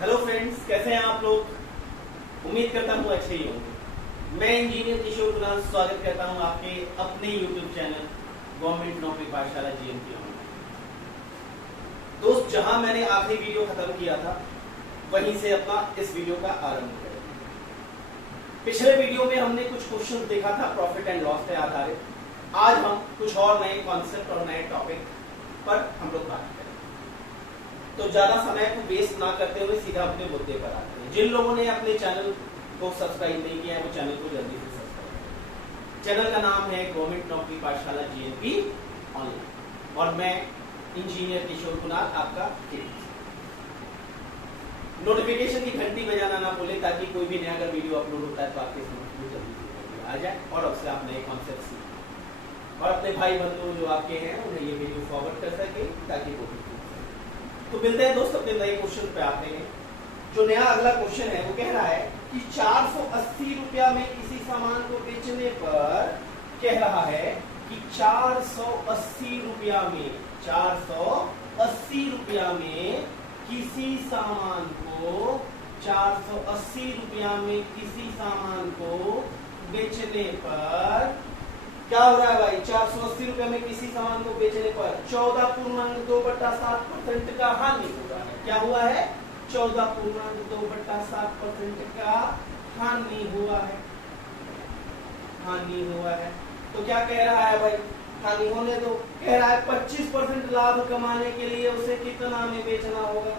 Hello friends, कैसे हैं आप लोग। उम्मीद करता हूँ अच्छे ही होंगे। मैं इंजीनियर किशोर कुणाल स्वागत करता हूँ आपके अपने यूट्यूब चैनल गवर्नमेंट नौकरी पाठशाला जीएमपी में। दोस्त, जहां मैंने आखिरी वीडियो खत्म किया था वहीं से अपना इस वीडियो का आरंभ करें। पिछले वीडियो में हमने कुछ क्वेश्चन देखा था प्रॉफिट एंड लॉस पे आधारित। आज हम कुछ और नए कॉन्सेप्ट और नए टॉपिक पर हम लोग बात करें। तो ज्यादा समय को वेस्ट ना करते हुए सीधा अपने मुद्दे पर आते हैं। जिन लोगों ने अपने चैनल को सब्सक्राइब नहीं किया है वो चैनल को जल्दी से सब्सक्राइब करें। चैनल का नाम है गवर्नमेंट नौकरी पाठशाला जीएमपी ऑनलाइन और मैं इंजीनियर किशोर कुणाल आपका नोटिफिकेशन की घंटी बजाना ना भूले ताकि कोई भी नया अगर वीडियो अपलोड होता है तो आपके समझ में जल्दी से आ जाए और उससे आप नए कॉन्सेप्ट सीखें और अपने भाई बंधु जो आपके हैं उन्हें ये वीडियो फॉरवर्ड कर सके ताकि वो भी। तो मिलते हैं दोस्त अपने नए क्वेश्चन पे आते हैं। जो नया अगला क्वेश्चन है वो कह रहा है कि 480 रुपया में किसी सामान को बेचने पर कह रहा है कि 480 रुपया में 480 रुपया में किसी सामान को 480 रुपया में किसी सामान को बेचने पर क्या हो रहा है भाई। 480 रुपए में किसी सामान को बेचने पर 14.2/7% का हानि हो रहा है। क्या हुआ है? 14.2/7% का हानि हुआ है। हानि हुआ है तो क्या कह रहा है भाई, हानि होने दो। कह रहा है 25% लाभ कमाने के लिए उसे कितना में बेचना होगा।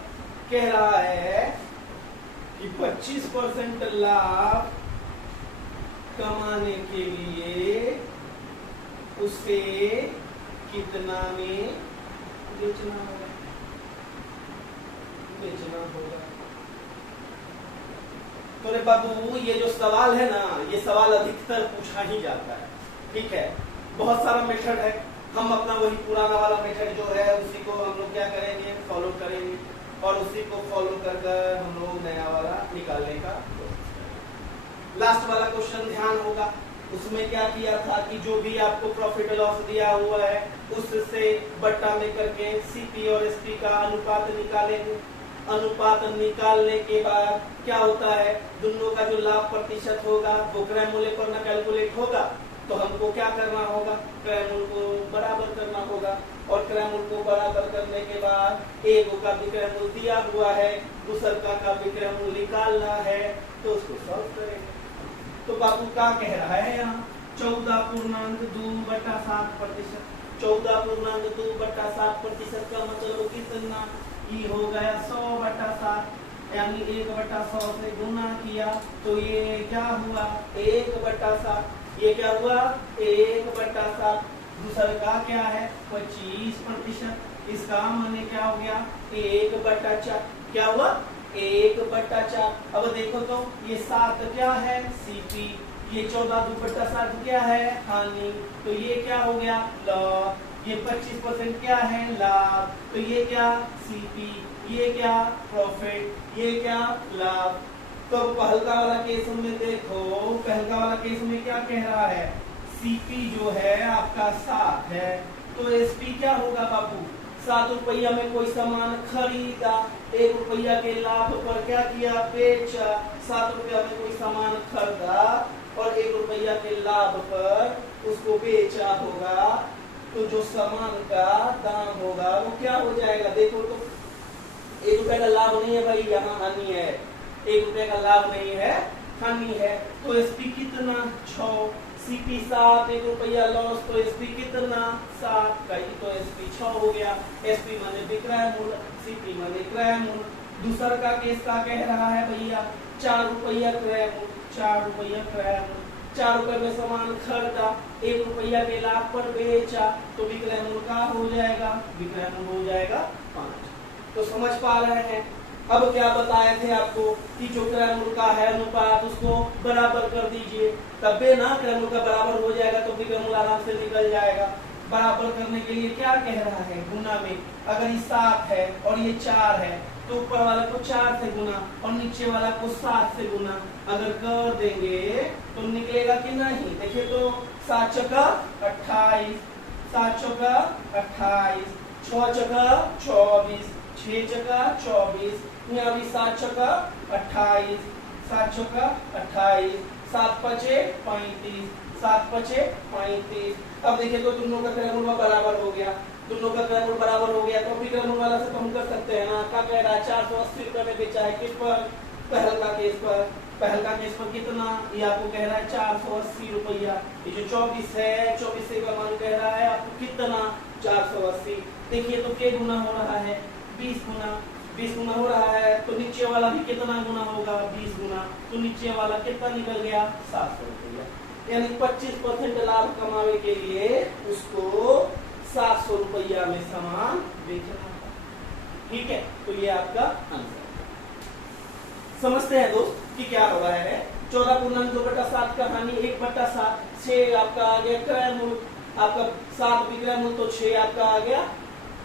कह रहा है कि 25% लाभ कमाने के लिए उसे कितना में बेचना होगा। तो रे बाबू, ये जो सवाल है ना, ये सवाल अधिकतर पूछा ही जाता है। ठीक है, बहुत सारा मेथड है। हम अपना वही पुराना वाला मेथड जो है उसी को हम लोग क्या करेंगे, फॉलो करेंगे और उसी को फॉलो कर हम लोग नया वाला निकालने का। लास्ट वाला क्वेश्चन ध्यान होगा, उसमें क्या किया था कि जो भी आपको प्रॉफिट लॉस दिया हुआ है उससे बट्टा में करके सीपी और एसपी का अनुपात निकालेंगे। अनुपात निकालने के बाद क्या होता है, दोनों का जो लाभ प्रतिशत होगा वो क्रय मूल्य पर न कैलकुलेट होगा। तो हमको क्या करना होगा, क्रय मूल्य को बराबर करना होगा और क्रय मूल्य को बराबर करने के बाद एक का विक्रय मूल्य दिया हुआ है, दूसरा का विक्रय मूल्य निकालना है, तो उसको सॉल्व करेंगे। तो बाबू क्या कह रहा है यहाँ 14.2/7%। 14.2/7% का मतलब कितना, ये हो गया 100/7 यानी 1/100 से गुना किया तो ये क्या हुआ 1/7। ये क्या हुआ 1/7। दूसरा का क्या है 25%। इसका माने क्या हो गया 1/4। क्या हुआ 1/4। अब देखो तो ये 7 क्या है सीपी, ये 14/7 क्या है हानि, तो ये क्या हो गया लॉस। ये 25% क्या है लाभ, तो ये क्या सीपी, ये क्या प्रॉफिट, ये क्या लाभ। तो पहलका वाला केस में देखो, पहलका वाला केस में क्या कह रहा है, सीपी जो है आपका 7 है तो एसपी क्या होगा बाबू 7 रुपया में कोई सामान खरीदा, 1 रुपया के लाभ पर क्या किया बेचा। 7 रुपया में कोई सामान खरीदा और 1 रुपया के लाभ पर उसको बेचा होगा, तो जो सामान का दाम होगा वो क्या हो जाएगा। देखो तो 1 रुपया का लाभ नहीं है भाई, यहाँ हानि है। 1 रुपया का लाभ नहीं है, हानि है। तो एसपी कितना 6, सीपी 7, 1 रुपया लॉस, तो एसपी कितना 7 का ही, तो एसपी 6 हो गया। एसपी माने विक्रय मूल्य, सीपी माने क्रय मूल्य। दूसरा का केस का कह रहा है भैया 4 रुपया क्रय मूल्य, 4 रुपया क्रय मूल्य। 4 रुपए में सामान खरीदा, 1 रुपया के लाभ पर बेचा, तो विक्रय मूल्य का हो जाएगा, विक्रय मूल्य हो जाएगा 5। तो समझ पा रहे हैं। अब क्या बताए थे आपको कि जो क्रय मूल्य का है अनुपात उसको बराबर कर दीजिए, तबे ना क्रय मूल्य का बराबर हो जाएगा तो विक्रय मूल्य आराम से निकल जाएगा। बराबर करने के लिए क्या कह रहा है गुना में, अगर ये 7 है और ये 4 है तो ऊपर वाला को 4 से गुना और नीचे वाला को 7 से गुना अगर कर देंगे तो निकलेगा कि नहीं। देखिए तो 7 चौका 28, 7 चौका 28, 6 चौका 24, 6 चका 24, यहाँ भी 7 चका 28, 7 चका 28, 7 पचे 35, 7 पचे 35। अब देखिए तो दोनों का क्रमूल बराबर हो गया, दोनों का क्रमूल बराबर हो गया तो अभी क्रमूल वाला से तो हम कर सकते हैं ना। क्या कह रहा है 480 रुपए में बेचा है, किस पर, पहल का केस पर। पहल का केस पर कितना, ये आपको कह रहा है 480 रुपया। ये जो 24 है, 24 का मान कह रहा है आपको कितना, 480। देखिए तो क्या गुना हो रहा है, 20 गुना, 20 गुना हो रहा है तो नीचे वाला भी कितना गुना होगा, 20 गुना, तो नीचे वाला कितना निकल गया, 700 रुपया। यानी 25% लाभ कमाने के लिए उसको 700 रुपया में सामान बेचना था। ठीक है, तो ये आपका आंसर। समझते हैं दोस्त कि क्या हो रहा है। 14.2/7 का हानि 1/7, 6 आपका आ गया क्रय मूल, आपका 7 विक्रय मूल तो 6 आपका आ गया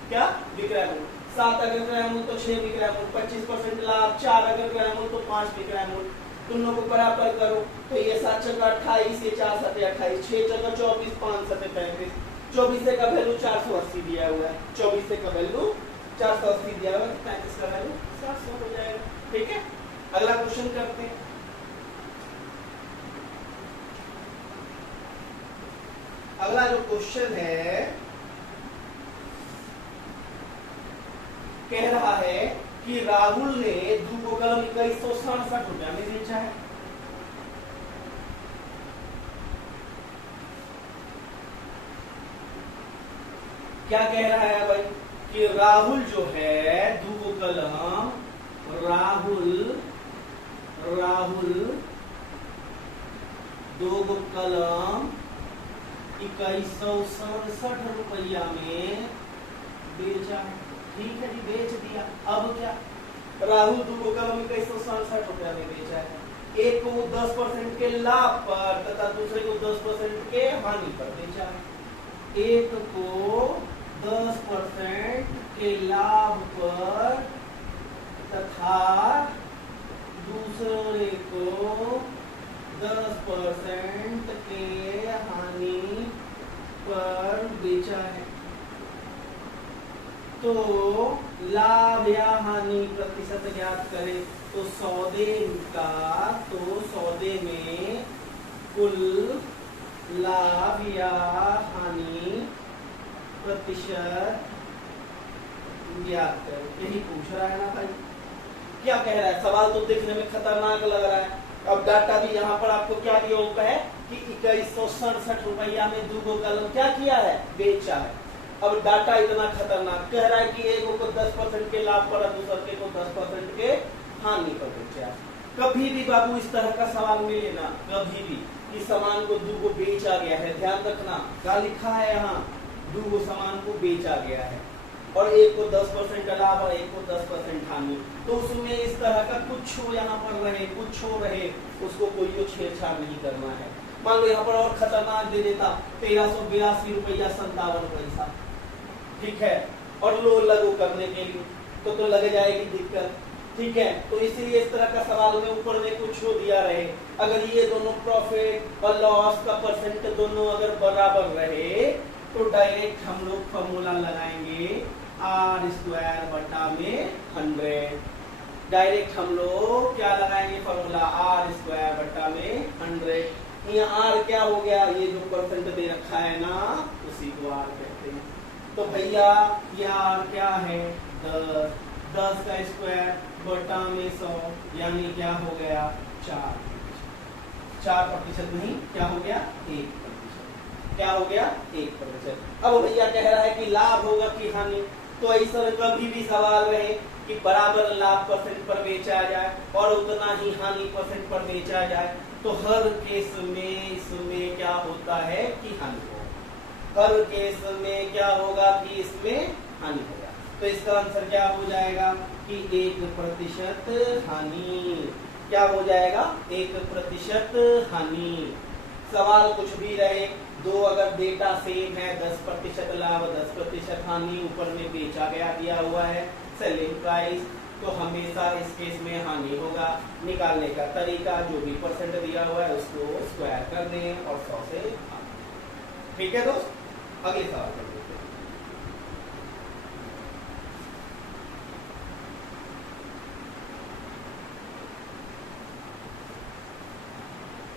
क्या, विक्रय मूल। 7 अगर क्रय मूल तो 6 विक्रय मूल, 25% लाभ, 4 अगर क्रय मूल तो 5 विक्रय मूल। दोनों को बराबर करो तो ये 7 चका 28, ये 4 7 28, 6 चका 24, 5 7 35। 24 का वैल्यू 480 दिया हुआ है, 24 का वैल्यू 480 दिया हुआ है, 35 का वैल्यू 700 हो जाएगा। ठीक है, अगला क्वेश्चन करते हैं। अगला जो क्वेश्चन है कह रहा है कि राहुल ने दूगो कलम 2167 रुपया में बेचा है। क्या कह रहा है भाई कि राहुल जो है दूगो कलम, राहुल दूगो कलम 2167 रुपया में बेचा। ठीक है जी, बेच दिया। अब क्या, राहुल दूगो कलम 2167 रुपया में बेचा है। एक को 10% के लाभ पर तथा दूसरे को 10% के हानि पर बेचा है। एक को 10% के लाभ पर तथा दूसरे को 10% के हानि पर बेचा है। तो लाभ या हानि प्रतिशत ज्ञात करें तो सौदे में कुल लाभ या हानि प्रतिशत ज्ञात करें, यही पूछ रहा है ना भाई। क्या कह रहा है, सवाल तो देखने में खतरनाक लग रहा है। अब डाटा भी यहाँ पर आपको क्या दिया हुआ है कि 2167 रुपया में दूगो कलम क्या किया है, बेचा है। अब डाटा इतना खतरनाक कह रहा है कि एक को 10% के लाभ पर, दूसरे को 10% के हानि पर बेचा। कभी भी बाबू इस तरह का सवाल मिले ना, कभी भी इस सामान को दूगो बेचा गया है, ध्यान रखना क्या लिखा है यहाँ, दूगो सामान को बेचा गया है और एक को 10% लाभ और एक को 10% हानि, तो उसमें इस तरह का कुछ यहाँ पर रहे, कुछ हो रहे, उसको कोई छेड़छाड़ नहीं करना है। मान लो यहाँ पर और खतरनाक दे देता 1382 रुपया 57 पैसा, ठीक है, और लो लगो करने के लिए तो लग जाएगी दिक्कत। ठीक है, तो इसीलिए इस तरह का सवाल में ऊपर में कुछ हो दिया रहे। अगर ये दोनों प्रॉफिट और लॉस का परसेंट दोनों अगर बराबर रहे तो डायरेक्ट हम लोग फॉर्मूला लगाएंगे R² बटा में 100। डायरेक्ट हम लोग क्या लगाएंगे फॉर्मूला, R² बटा में 100। यहाँ R क्या हो गया, ये जो परसेंट दे रखा है ना उसी को R कहते हैं। तो भैया ये R क्या है, 10, 10 का स्क्वायर बटा में 100 यानी क्या हो गया 4% नहीं, क्या हो गया 1%, क्या हो गया 1%। अब भैया कह रहा है कि लाभ होगा कि हानि, तो ऐसा कभी भी सवाल रहे कि बराबर लाभ परसेंट पर बेचा जाए और उतना ही हानि परसेंट पर बेचा जाए, तो हर केस में इसमें क्या होता है कि हानि होगा, हर केस में क्या होगा कि इसमें हानि होगा। तो इसका आंसर क्या हो जाएगा कि 1% हानि, क्या हो जाएगा 1% हानि। सवाल कुछ भी रहे, दो अगर डेटा सेम है, 10% लाभ 10% हानि, ऊपर में बेचा गया दिया हुआ है सेलिंग प्राइस, तो हमेशा इस केस में हानि होगा। निकालने का तरीका जो भी परसेंट दिया हुआ है उसको स्क्वायर कर दें और 100 से। ठीक है दोस्त, अगले सवाल कर देते हैं।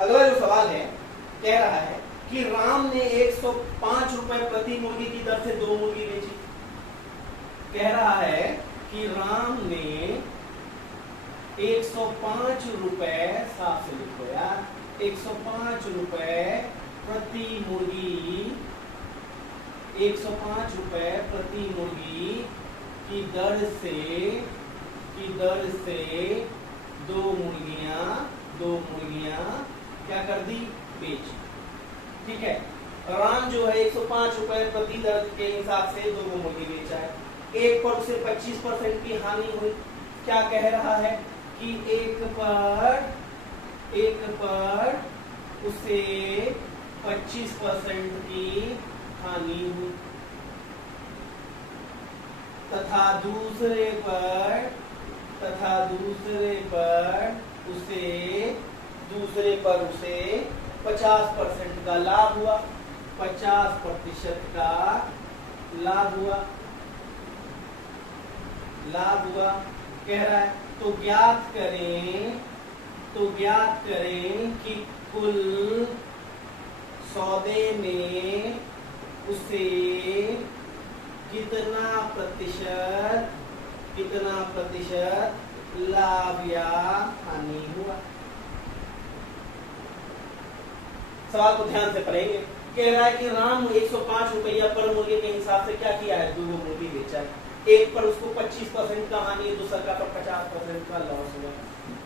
अगला जो सवाल है कह रहा है कि राम ने 105 रुपए प्रति मुर्गी की दर से 2 मुर्गी बेची। कह रहा है कि राम ने 105 रुपए, साफ से लिखो यार, 105 रुपए प्रति मुर्गी, 105 रुपए प्रति मुर्गी की दर से 2 मुर्गियां क्या कर दी, बेची। ठीक है, राम जो है 105 रुपए प्रति दर के हिसाब से 2 मुर्गी बेचा है। एक पर उसे 25% की हानि हुई। क्या कह रहा है कि एक पर उसे 25% की हानि हुई तथा दूसरे पर उसे 50% का लाभ हुआ, 50% का लाभ हुआ। कह रहा है तो ज्ञात करें कि कुल सौदे में उसे कितना प्रतिशत लाभ या हानि हुआ। सवाल को ध्यान से पढ़ेंगे। कह रहा है कि राम 105 रुपया पर मुर्गी के हिसाब से क्या किया है, 2 मुर्गी बेचा है। एक पर उसको 25% का हानि, दूसरा का पर 50% का लॉस हुआ।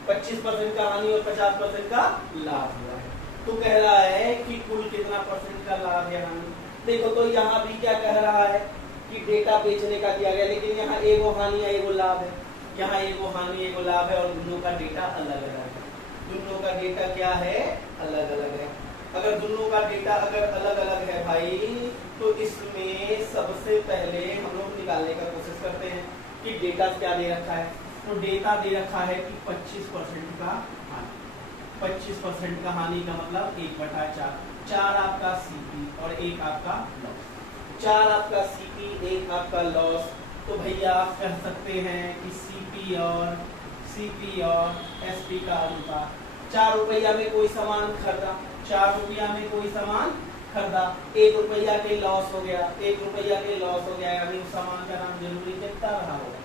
25% का हानि और 50% का लाभ हुआ है। तो कह रहा है कि कुल कितना परसेंट का लाभ या हानि। देखो तो यहाँ भी क्या कह रहा है कि डेटा बेचने का दिया गया, लेकिन यहाँ एगो हानि है एगो लाभ है। यहाँ एगो हानि एगो लाभ है और दोनों का डेटा अलग अलग है। दोनों का डेटा क्या है, अलग अलग है। अगर दोनों का डेटा अगर अलग अलग है भाई, तो इसमें सबसे पहले हम लोग निकालने का कोशिश करते हैं कि डेटा क्या दे रखा है। तो डेटा दे रखा है कि 25% का हानि। 25% का हानि का मतलब 1/4, 4 आपका सीपी और 1 आपका लॉस। 4 आपका सीपी, 1 आपका लॉस। तो भैया आप कह सकते हैं कि सीपी और एसपी का अनुपात। 4 रुपया में कोई सामान खरीदा, 4 रुपया में कोई सामान खरीदा, 1 रुपया के लॉस हो गया, 1 रुपया के लॉस हो गया, यानी उस सामान का नाम जरूरी कितना रहा होगा,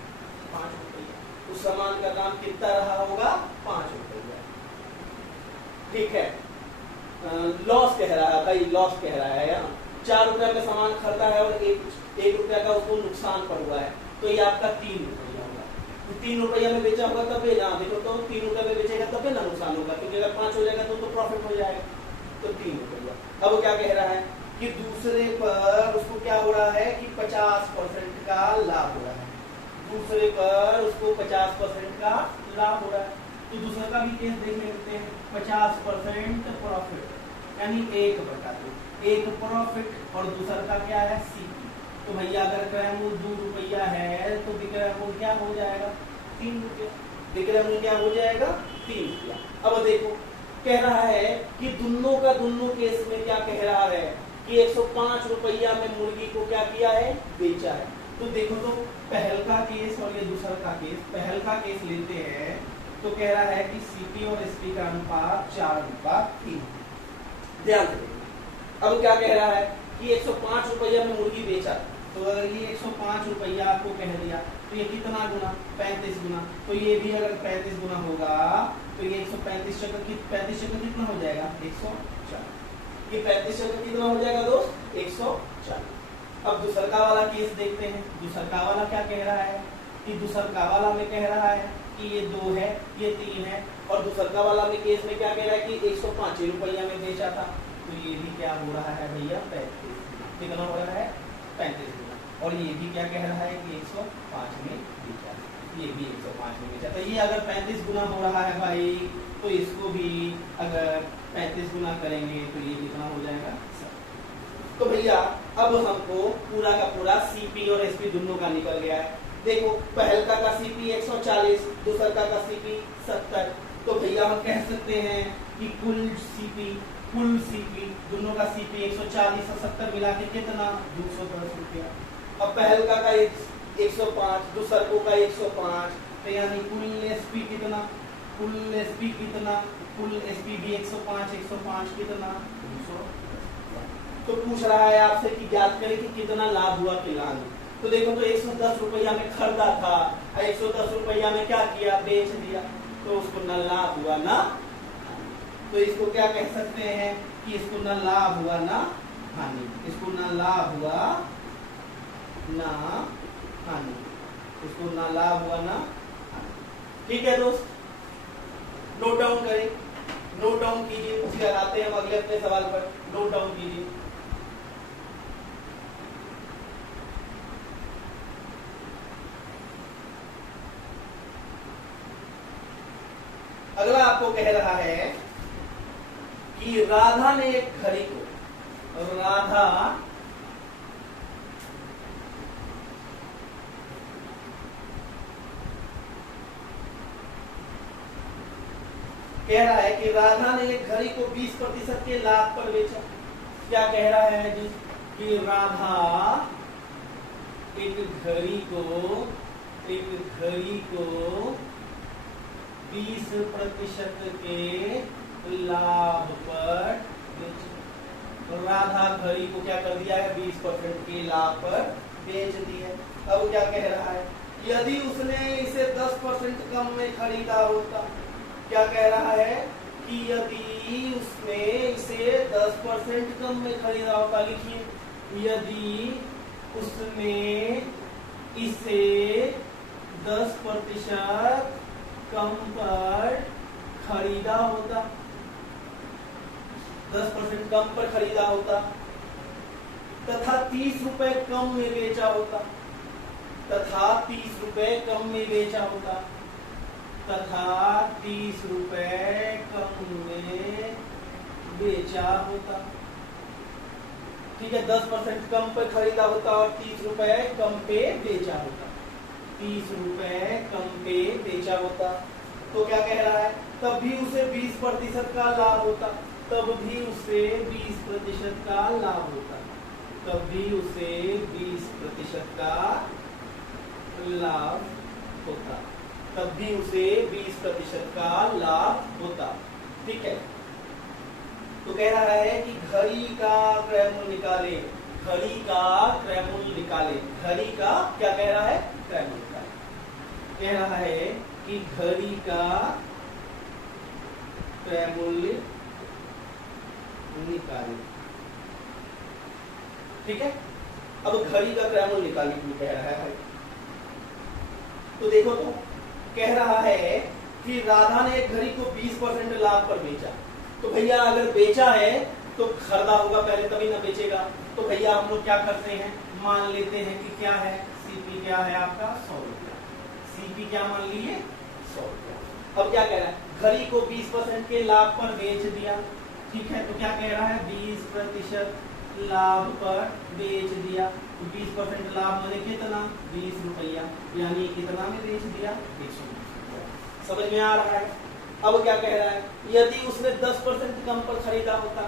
5 रुपया। उस सामान का दाम कितना रहा होगा, 5 रुपया। ठीक है, लॉस कह रहा है भाई, लॉस कह रहा है यहाँ। 4 रुपया का सामान खरीदा है और 1 रुपया का उसको नुकसान पड़ हुआ है, तो ये आपका 3 रुपया होगा। 3 रुपया में बेचा होगा तब ना, देखो तो 3 रुपया में बेचेगा तब ना नुकसान होगा, क्योंकि अगर 5 हो जाएगा तो प्रॉफिट हो जाएगा। तो 3 रुपया। अब क्या कह रहा है कि दूसरे पर उसको क्या हो रहा है कि 50% का लाभ हो रहा है। दूसरे पर उसको 50% का लाभ हो रहा है। तो दूसरे का भी केस देख लेते हैं। 50% प्रॉफिट यानी 1/2, 1 प्रॉफिट और दूसरा का क्या है, सीपी। तो भैया अगर क्रय मूल्य 2 रुपया है तो विक्रय मूल्य क्या हो जाएगा, 3 रुपया। विक्रय मूल्य क्या हो जाएगा, 3 रुपया। अब देखो कह रहा है कि दोनों केस में क्या कह रहा है कि 105 रुपया में मुर्गी को क्या किया है, बेचा है। तो देखो तो पहल का केस और ये दूसरा का केस। पहल का केस लेते हैं तो कह रहा है कि सीपी और एसपी का अनुपात 4:3। ध्यान से देखना। अब क्या कह रहा है कि 105 रुपया में मुर्गी बेचा, तो अगर ये 105 रुपया आपको कह दिया तो ये कितना गुना, 35 गुना। तो ये भी अगर 35 गुना होगा तो ये 135 चक्कर कितना हो जाएगा, 140। ये 35 चक्कर कितना हो जाएगा दोस्त, 140। अब दूसरका वाला केस देखते हैं। दूसरका वाला क्या कह रहा है कि दूसरका वाला में कह रहा है कि ये 2 है, ये 3 है, और दूसरका वाला में केस में क्या कह रहा है कि 105 रुपया में बेचा था। तो ये भी क्या हो रहा है भैया, 35। कितना हो रहा है, 35 गुना। और ये भी क्या कह रहा है कि 105 में बेचा, ये भी 105 में बेचा। तो ये अगर 35 गुना हो रहा है भाई, तो इसको भी अगर 35 गुना करेंगे तो ये कितना हो जाएगा, 7। तो भैया अब हमको पूरा का पूरा सीपी और एसपी दोनों का निकल गया है। देखो पहलका का सीपी 140, दूसरका का सीपी 70। तो भैया हम कह सकते हैं कि कुल सीपी दोनों का सीपी 140 और 70 मिला के कितना, 210 रुपया। अब पहलका का 105, दूसरको का 105, तो यानी कुल एसपी कितना, कुल एसपी कितना, कुल एसपी भी 105, 105 कितना 200। तो पूछ रहा है आपसे कि ज्ञात करें कि कितना लाभ हुआ किसान। तो देखो तो 110 रुपया में खरीदा था, 110 रुपया में क्या किया, बेच दिया, तो उसको न लाभ हुआ ना। तो इसको क्या कह सकते हैं कि इसको न लाभ हुआ ना हानि, इसको न लाभ हुआ ना हानि, इसको न लाभ हुआ ना। ठीक है दोस्त, नोट डाउन करें, नोट डाउन कीजिए, उसी आते हैं हम अगले अपने सवाल पर। नोट डाउन कीजिए। अगला आपको कह रहा है कि राधा ने एक घड़ी को, राधा कह रहा है कि राधा ने एक घड़ी को 20% के लाभ पर बेचा। क्या कह रहा है जी कि राधा एक घड़ी को 20% के लाभ पर बेचा। राधा घड़ी को क्या कर दिया है, 20% के लाभ पर बेच दी है। अब क्या कह रहा है, यदि उसने इसे 10% कम में खरीदा होता, क्या कह रहा है कि यदि उसने इसे 10% कम में खरीदा होता, लिखिए, यदि उसने इसे 10% कम पर खरीदा होता, 10% कम पर खरीदा होता तथा 30 रुपए कम में बेचा होता, तथा 30 रुपए कम में बेचा होता, तथा 30 रुपए कम में बेचा होता। ठीक है, 10% कम पे खरीदा होता और 30 रुपए कम पे बेचा होता, 30 रुपए कम पे बेचा होता। तो क्या कह रहा है, तब भी उसे 20% का लाभ होता, तब भी उसे 20% का लाभ होता, तब भी उसे 20% का लाभ होता, तब भी उसे 20% का लाभ होता। ठीक है, तो कह रहा है कि घड़ी का क्रय मूल्य निकाले, घड़ी का क्रय मूल्य निकाले, घड़ी का क्या कह रहा है, क्रय मूल्य निकाले। कह रहा है कि घड़ी का क्रय मूल्य निकाले। ठीक है, अब घड़ी का क्रय मूल्य निकालने के लिए कह रहा है। तो देखो तो कह रहा है कि राधा ने एक घड़ी को 20% लाभ पर बेचा। तो भैया अगर बेचा है तो खरीदा होगा पहले, तभी ना बेचेगा। तो भैया हम लोग क्या करते हैं, मान लेते हैं कि क्या है, सीपी क्या है आपका 100 रुपया, सीपी क्या मान लिए 100 रुपया। अब क्या कह रहा है, घड़ी को 20% के लाभ पर बेच दिया। ठीक है, तो क्या कह रहा है, 20% लाभ पर बेच दिया। 20% लाभ मैंने कितना, 20 रुपया, यानी कितना में बेच दिया, 20 रुपया। समझ में आ रहा है। अब क्या कह रहा है, यदि उसने 10% कम पर खरीदा होता,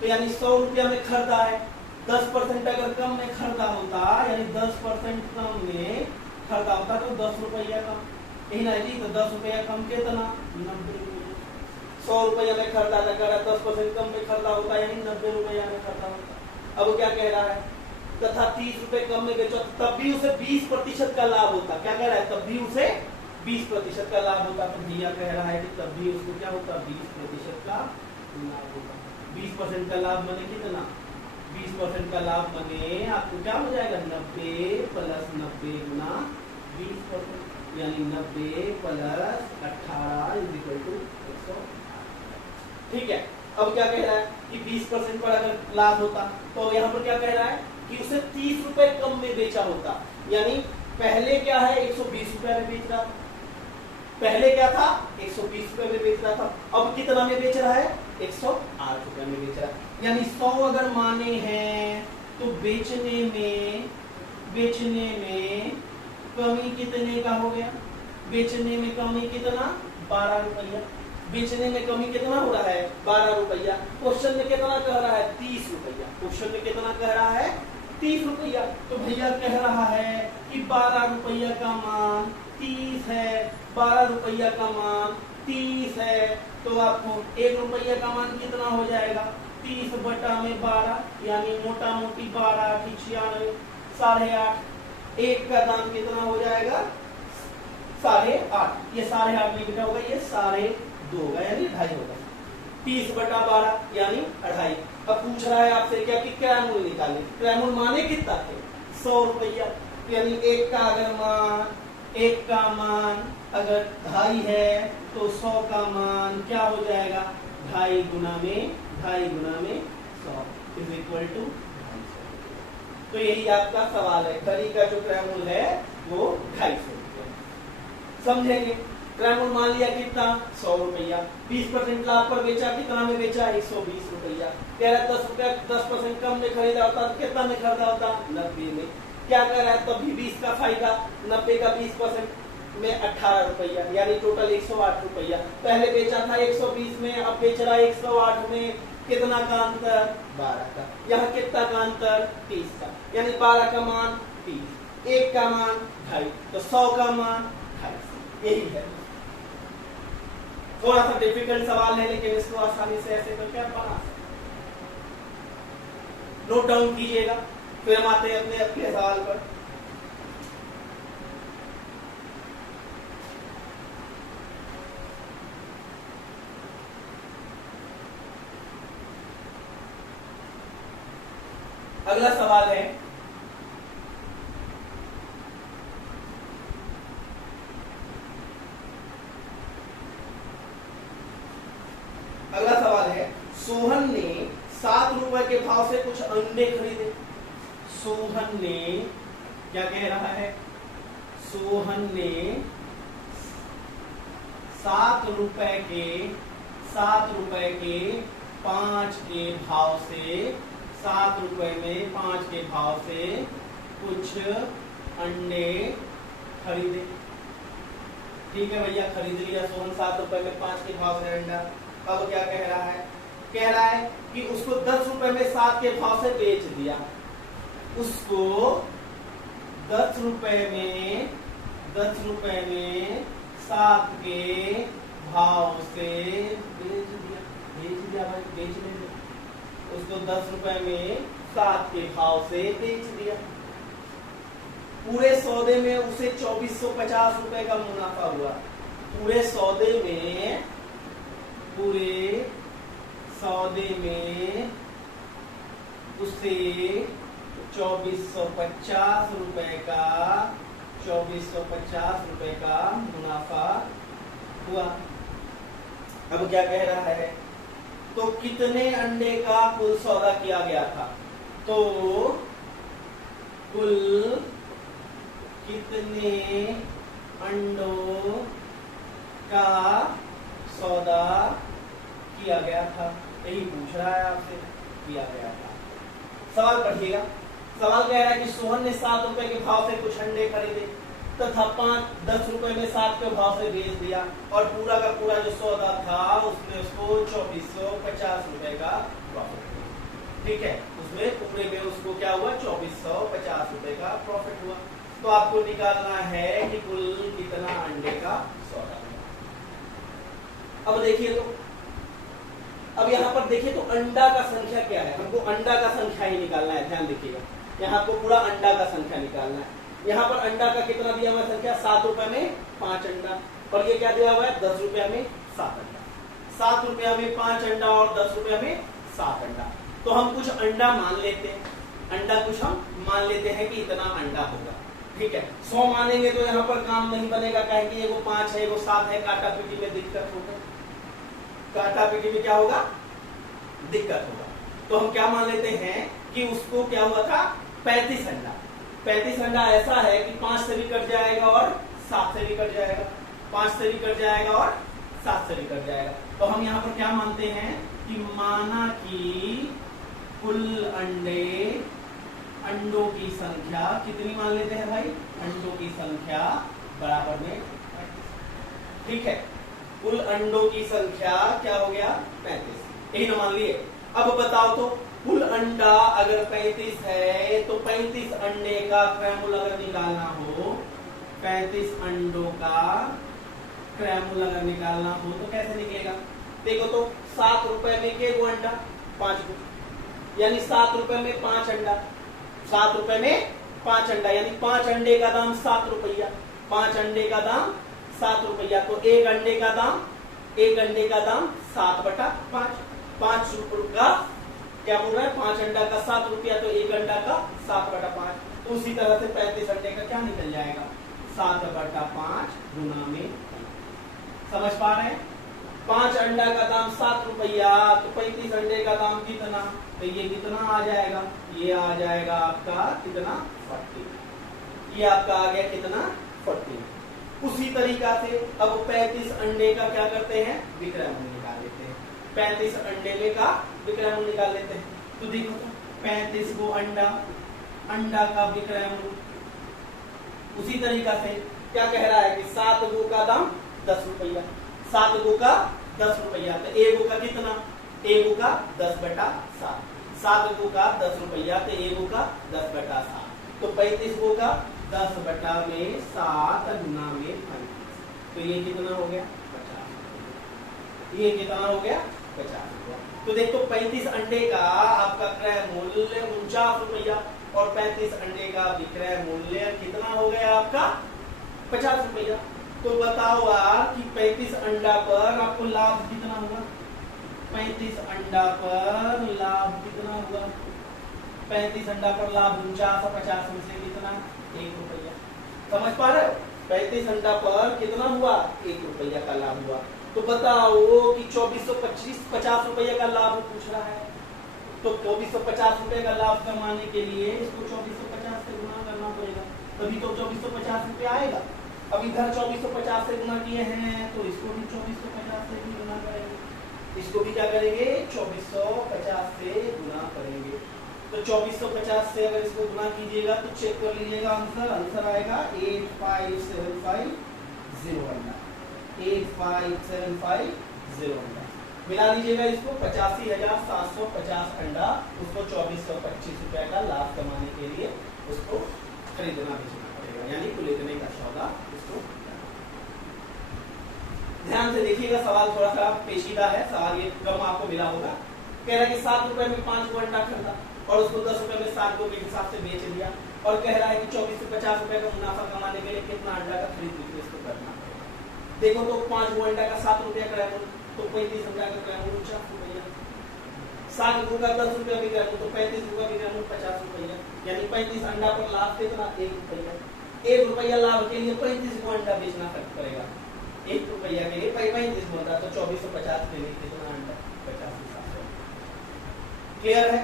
तो यानी 100 रुपया में खरीदा है, 10% अगर कम में खरीदा होता, यानी 10% कम में खरीदा होता तो 10 रुपया कम, यही ना जी। तो 10 रुपया कम कितना, 90 रुपया। 100 रुपया में खरीदा था, अगर 10% कम में खरीदा होता यानी 90 रुपया में खरीदा होता। अब क्या कह रहा है, तथा 30 रुपए कम में बेचो, तब भी उसे 20% का लाभ होता। क्या कह रहा है, तब भी उसे 20% का लाभ होता। तो भैया कह रहा है कि तब भी उसको क्या होता, 20% का लाभ होता। 20% का लाभ माने कितना, 20% का लाभ माने आपको क्या हो जाएगा, 90 प्लस 90 गुना 20%, यानी 90 प्लस 18 इज इक्वल टू 100। ठीक है, अब क्या कह रहा है कि 20% पर अगर लाभ होता, तो यहाँ पर क्या कह रहा है कि उसे 30 रुपए कम में बेचा होता। यानी पहले क्या है, 120 रुपए में बेच रहा था, पहले क्या था, 120 रुपए में बेच रहा था। अब कितना में बेच रहा है, 108 रुपए में बेच रहा है। यानी 100 अगर माने हैं तो बेचने में कमी कितने का हो गया, बेचने में कमी कितना, 12 रुपया। बेचने में कमी कितना हो रहा है, 12 रुपया। क्वेश्चन में कितना कह रहा है, 30 रुपया। क्वेश्चन में कितना कह रहा है, 30 रुपया। तो भैया कह रहा है कि 12 रुपया का मान 30 है, 12 रुपया का मान 30 है, तो आपको 1 रुपया का मान कितना हो जाएगा? 30 बटा में 12, यानी मोटा मोटी 12 की 96, 8.5। एक का दाम कितना हो जाएगा? 8.5। ये 8.5 नहीं बेटा होगा, ये 2.5 होगा, यानी 2.5 होगा। 30 बटा 12 यानी 2.5। अब पूछ रहा है आपसे क्या कि क्रय मूल्य निकालें। क्रय मूल्य माने कितना थे? 100 रुपया, यानी एक का मान अगर 2.5 है तो 100 का मान क्या हो जाएगा? 2.5 गुना में 100 इज इक्वल टू 250। तो यही आपका सवाल है। खरी का जो क्रय मूल्य है वो 250 समझेंगे। क्रय मूल्य मान लिया कितना? 100 रुपया। 20% लाभ पर बेचा, कितना में बेचा? 120 रुपया। कह रहा है 10 रुपया 10% कम में खरीदा होता तो कितना में खरीदा होता? 90 में। क्या कर रहा है? तभी 20 का फायदा, 90 का 20% में 18 रुपया, यानी टोटल 108 रुपया। पहले बेचा था 120 में, अब बेच रहा है 108 में। कितना का अंतर? 12 का। यहाँ कितना का अंतर? 30 का, यानी 12 का मान 30, 1 का मान 2.5, तो 100 का मान 250। यही है। थोड़ा सा डिफिकल्ट सवाल है, लेकिन इसको आसानी से ऐसे करके आप बना सकते। नोट डाउन कीजिएगा, फिर हम आते हैं अपने अगले सवाल पर। अगला सवाल है सोहन ने 7 रुपए के भाव से कुछ अंडे खरीदे। सोहन ने क्या कह रहा है? सोहन ने 7 रुपए के 5 के भाव से 7 रुपए में 5 के भाव से कुछ अंडे खरीदे। ठीक है भैया, खरीद लिया सोहन 7 रुपए में 5 के भाव से अंडा। अब क्या कह रहा है? कह रहा है कि उसको 10 रुपए में 7 के भाव से बेच दिया। उसको 10 रुपए में 7 के भाव से बेच दिया भाई, बेच दिया। उसको 10 रुपए में 7 के भाव से बेच दिया। पूरे सौदे में उसे 2450 रुपए का मुनाफा हुआ। पूरे सौदे में उसे 2450 रुपए का मुनाफा हुआ। अब क्या कह रहा है? तो कितने अंडे का कुल सौदा किया गया था? तो कुल कितने अंडों का सौदा किया गया था? यही पूछ रहा है आपसे। किया गया था। सवाल पढ़िएगा। सवाल कह रहा है कि सोहन ने 7 रुपए के भाव से कुछ अंडे खरीदे तथा 10 रुपए में 7 के भाव से बेच दिया, और पूरा का पूरा जो सौदा था उसमें उसको 2450 रुपए का प्रॉफिट हुआ। ठीक है, उसमें पूरे में उसको क्या हुआ? 2450 रुपए का प्रॉफिट हुआ। तो आपको निकालना है कि कुल कितना अंडे का सौदा हुआ। अब देखिए, तो अब यहाँ पर देखिए तो अंडा का संख्या क्या है? हमको अंडा का संख्या ही निकालना है। ध्यान देखिएगा, यहाँ को पूरा अंडा का संख्या निकालना है। यहाँ पर अंडा का कितना दिया हुआ संख्या? 7 रुपए में 5 अंडा, और ये क्या दिया हुआ है? 10 रुपया में 7 अंडा। 7 रुपया में 5 अंडा और 10 रुपया में 7 अंडा। तो हम कुछ अंडा मान लेते हैं कि इतना अंडा होगा। ठीक है, 100 मानेंगे तो यहाँ पर काम नहीं बनेगा, कहेंगे एगो 5 है एगो 7 है, काटा पीटी में दिक्कत होगा। काटा पीटी में क्या होगा? दिक्कत होगा। तो हम क्या मान लेते हैं कि उसको क्या हुआ था? 35 अंडा। 35 अंडा ऐसा है कि 5 से भी कट जाएगा और 7 से भी कट जाएगा, 5 से भी कट जाएगा और 7 से भी कट जाएगा। तो हम यहाँ पर क्या मानते हैं कि माना कि कुल अंडों की संख्या कितनी मान लेते हैं भाई? अंडों की संख्या बराबर में 35। ठीक है, कुल अंडों की संख्या क्या हो गया? 35। यही ना मान लिए। अब बताओ तो कुल अंडा अगर 35 है तो 35 अंडे का क्रय मूल्य अगर निकालना हो 35 अंडों का क्रय मूल्य अगर निकालना हो तो कैसे निकलेगा? देखो तो 7 रुपए में के गो अंडा? 5 गो, यानी 7 रुपए में 5 अंडा। 7 रुपए में 5 अंडा यानी 5 अंडे का दाम 7 रुपया। 5 अंडे का दाम 7 रुपया। तो एक अंडे का दाम 7/5। 5 रुपये का क्या बोल रहा है? 5 अंडा का 7 रुपया, तो एक अंडा का 7/5। तो उसी तरह से 35 अंडे का क्या निकल जाएगा? 7/5 गुना में। समझ पा रहे हैं? 5 अंडा का दाम 7 रुपया, तो 35 अंडे का दाम कितना? तो ये कितना आ जाएगा? ये आ जाएगा आपका कितना? 40। ये आपका आ गया कितना? 40। उसी तरीका से अब 35 अंडे का क्या करते हैं? विक्रय मूल्य निकाल लेते हैं। 35 अंडे का विक्रय मूल्य निकाल लेते हैं। तो देखो 35 को अंडा का विक्रय मूल्य उसी तरीका से क्या कह रहा है कि 7 गो का दाम 10 रुपया। 7 गो का 10 रुपया, तो एगो का कितना? एगो का 10/7। 7 गो का 10 रुपया, तो एगो का 10/7। तो 35 गो का 10/7 गुना में 35, तो ये कितना हो गया? 50। ये कितना हो गया? 50 रुपया। तो देखो 35 अंडे का आपका क्रय मूल्य 49 रुपया और 35 अंडे का विक्रय मूल्य कितना हो गया आपका? 50 रुपया। तो बताओ आप कि 35 अंडा पर आपको लाभ कितना हुआ? 35 अंडा पर लाभ कितना हुआ? 35 अंडा पर लाभ 49 और 50 में से कितना? 1 रुपया। समझ पा रहे हो? 35 अंडा पर कितना हुआ? 1 रुपया का लाभ हुआ। तो बताओ कि 2450 रुपया का लाभ पूछ रहा है, तो 2450 रुपए का लाभ कमाने के लिए इसको 2450 से गुना करना पड़ेगा, तभी तो 2450 रुपया आएगा। अब इधर 2450 से गुना किए हैं तो इसको भी 2450 से भी गुना करेंगे। इसको भी क्या करेंगे? 2450 से गुना करेंगे। तो 2450 से अगर इसको गुना कीजिएगा तो चेक कर लीजिएगा आंसर आएगा 857501। 857501 मिला लीजिएगा इसको। 85,750 अंडा उसको 2425 रुपए का लाभ कमाने के लिए उसको खरीदना बेचना पड़ेगा, यानी कुल इतने का सौदा उसको। ध्यान से देखिएगा, सवाल थोड़ा सा पेचीदा है। सवाल ये कम आपको मिला होगा। कह रहा है कि 7 रुपए में 5 गो अंडा खरीदा और उसको 10 रुपए में 7 गो के हिसाब से बेच दिया, और कह रहा है कि 24 से 50 रुपए का मुनाफा कमाने के लिए कितना अंडा का खरीद बिक्री इसको करना पड़ेगा। देखो तो 5 गो अंडा का 7 रुपया क्रय मूल्य, तो 35 अंडा का क्रय मूल्य 50 रुपया। 7 गो का 10 रुपया भी क्रय मूल्य, तो 35 गो का भी क्रय मूल्य 50 रुपया, यानी 35 अंडा पर लाभ कितना? 1 रुपया। 1 रुपया लाभ के लिए 35 गो अंडा बेचना पड़ेगा। 1 रुपया के लिए 35 गो अंडा, तो 2450 के लिए कितना अंडा? 50। क्लियर है?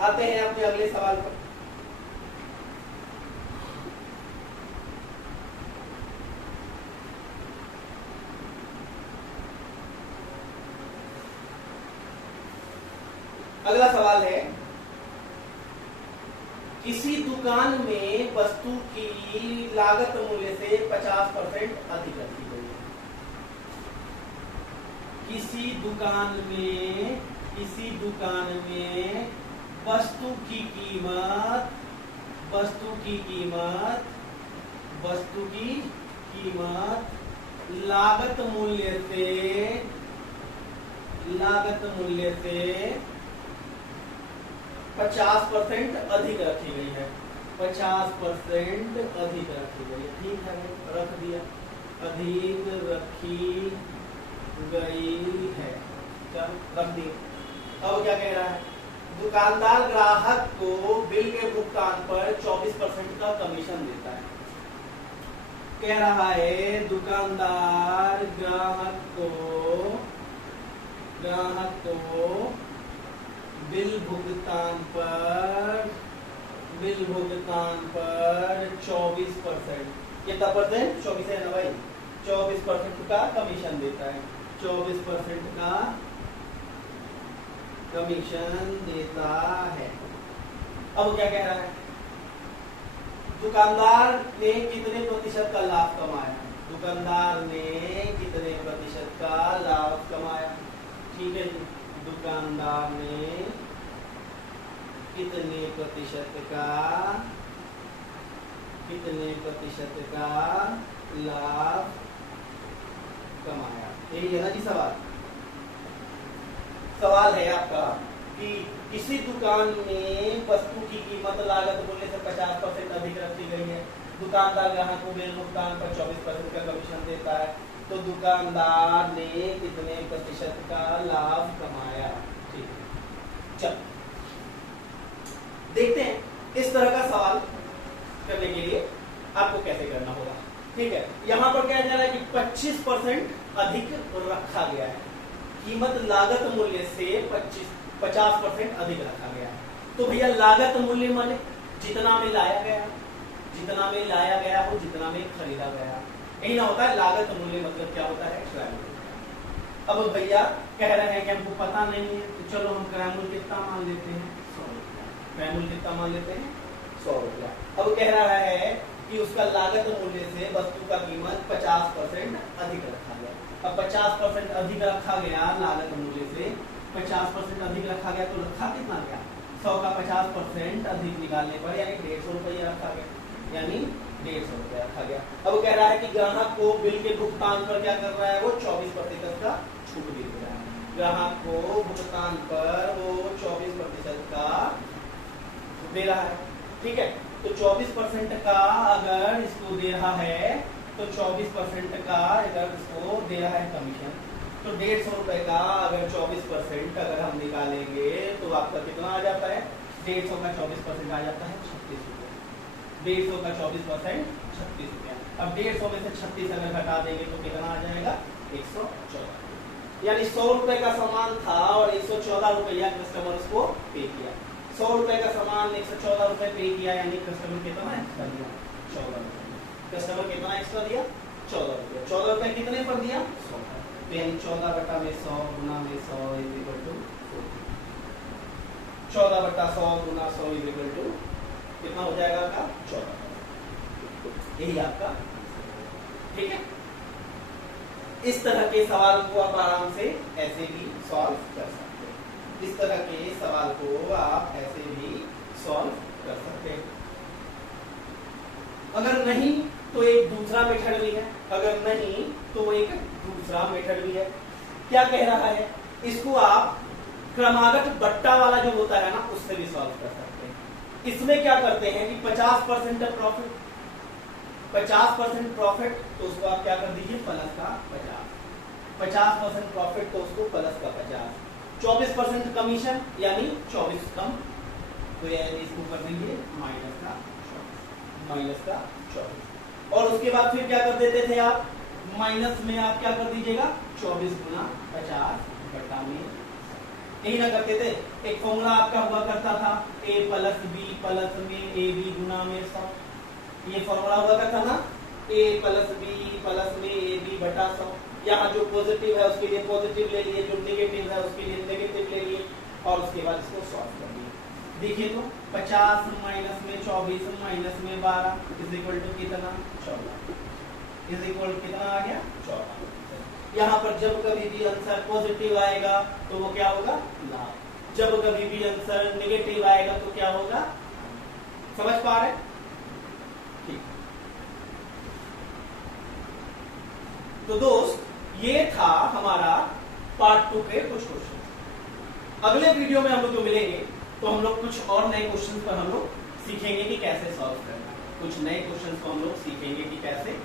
आते हैं अपने अगले सवाल पर। अगला सवाल है, किसी दुकान में वस्तु की लागत मूल्य से 50% अधिक रखी गई है। किसी दुकान में वस्तु की कीमत लागत मूल्य से 50% अधिक रखी गई है। 50% अधिक रखी गई है। ठीक है, रख दिया। अधिक रखी गई है, चल रख दिया। अब क्या कह रहा है? दुकानदार ग्राहक को बिल के भुगतान पर 24% का कमीशन देता है। कह रहा है दुकानदार ग्राहक को बिल भुगतान पर 24%, कितना परसेंट? 24 है ना भाई? 24% का कमीशन देता है। 24% का कमीशन देता है। अब क्या कह रहा है? दुकानदार ने कितने प्रतिशत का लाभ कमाया? दुकानदार ने कितने प्रतिशत का लाभ कमाया? ठीक है जी, दुकानदार ने कितने प्रतिशत का कितने प्रतिशत का लाभ कमाया। यही है ना जी सवाल। सवाल है आपका कि किसी दुकान में वस्तु की कीमत लागत मूल्य से 50% अधिक रखी गई है। दुकानदार ग्राहक को बिल भुगतान पर 24% का कमीशन देता है, तो दुकानदार ने कितने प्रतिशत का लाभ कमाया। ठीक है, चल देखते हैं इस तरह का सवाल करने के लिए आपको कैसे करना होगा। ठीक है, यहां पर क्या जा रहा है कि 25% अधिक रखा गया है, कीमत लागत मूल्य से 50% अधिक रखा गया है। तो भैया लागत मूल्य माने जितना में लाया गया, जितना में लाया गया हो, जितना में खरीदा गया, यही ना होता है लागत मूल्य। मतलब क्या होता है, क्रय मूल्य। अब भैया कह रहे हैं कि हमको पता नहीं है, तो चलो हम क्रय मूल्य कितना मान लेते हैं, 100 रुपया। क्रय मूल्य कितना मान लेते हैं, 100 रुपया। अब कह रहा है कि उसका लागत मूल्य से वस्तु का कीमत 50% अधिक रखा गया। अब 50% अधिक रखा गया, लागत मूल्य से 50% अधिक रखा गया, तो रखा कितना गया, 100 का 50% अधिक निकालने पर यानी 150 रुपया रखा गया, यानी 150 रुपया रखा गया। अब कह रहा है कि ग्राहक को बिल के भुगतान पर क्या कर रहा है, वो 24% का छूट दे रहा है। ग्राहक को भुगतान पर वो 24% का दे रहा है। ठीक है, तो 24% का अगर इसको दे रहा है, तो 24% का अगर इसको दे रहा है कमीशन, तो 150 रुपए का अगर 24% अगर हम निकालेंगे तो आपका कितना आ जाता है, 150 का 24% आ जाता है 36 रुपया। 150 का 24% 36 रुपया। अब 150 में से 36 अगर घटा देंगे तो कितना आ जाएगा, 114। यानी 100 रुपए का सामान था और 114 रुपया कस्टमर उसको पे किया। 100 रुपए का सामान 114 रुपए पे किया, यानी कस्टमर कितना एक्स्ट्रा दिया, 14 रुपए। कस्टमर कितना एक्स्ट्रा दिया, 14 रुपए। 14 रुपए कितने पर दिया, 100। तो यानी 14/100 गुना में 100 इज इक्वल टू 14/100 गुना 100 इज इक्वल टू कितना हो जाएगा आपका, 14। यही आपका। ठीक है, इस तरह के सवाल को आप आराम से ऐसे भी सॉल्व कर सकते हैं। इस तरह के सवाल को आप ऐसे भी सॉल्व कर सकते हैं। अगर नहीं तो एक दूसरा मेथड भी है, अगर नहीं तो एक दूसरा मेथड भी है। क्या कह रहा है, इसको आप क्रमागत बट्टा वाला जो होता है ना, उससे भी सॉल्व कर सकते हैं। इसमें क्या करते हैं कि 50% प्रॉफिट, 50% प्रॉफिट, तो उसको आप क्या कर दीजिए, प्लस का 50। 50% प्रॉफिट तो उसको प्लस का 50। 24% कमीशन यानी 24 कम, तो यानी इसको कर दीजिए माइनस का 24। और उसके बाद फिर क्या कर देते थे आप, माइनस में आप क्या कर दीजिएगा, 24 गुना 50 बटा में, यही ना करते थे। एक फॉर्मूला आपका हुआ करता था, a प्लस बी प्लस में ए बी गुना में 100। ये फॉर्मूला हुआ करता ना, a प्लस बी प्लस में ए बी बटा 100। यहाँ जो पॉजिटिव है उसके लिए पॉजिटिव ले लिए, जो नेगेटिव है उसके लिए नेगेटिव ले लिए, और उसके बाद इसको सॉल्व कर दिए। देखिए तो 50 माइनस में 24 माइनस में 12 इज इक्वल टू कितना, 14 इज इक्वल कितना आ गया, 14। यहाँ पर जब कभी भी आंसर पॉजिटिव आएगा तो वो क्या होगा, लाभ। जब कभी भी आंसर नेगेटिव आएगा तो क्या होगा, समझ पा रहे हैं। ठीक, तो दोस्त ये था हमारा पार्ट 2 के कुछ क्वेश्चन। अगले वीडियो में हम लोग जो मिलेंगे तो हम लोग कुछ और नए क्वेश्चन पर हम लोग सीखेंगे कि कैसे सॉल्व करना है। कुछ नए क्वेश्चन को हम लोग सीखेंगे कि कैसे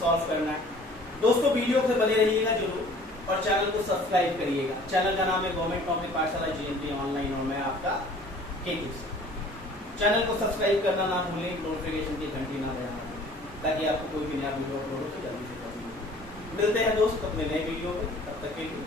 सॉल्व करना है। दोस्तों वीडियो से बने रहिएगा जरूर, और चैनल को सब्सक्राइब करिएगा। चैनल का नाम है गवर्नमेंट पब्लिक पाठशाला GNP ऑनलाइन, और मैं आपका केतु। चैनल को सब्सक्राइब करना ना भूलें, नोटिफिकेशन की घंटी ना बजाना, ताकि आपको कोई भी नया वीडियो अपलोड हो तो जल्दी से मिलते हैं दोस्त अपने नए वीडियो में। तब तक के लिए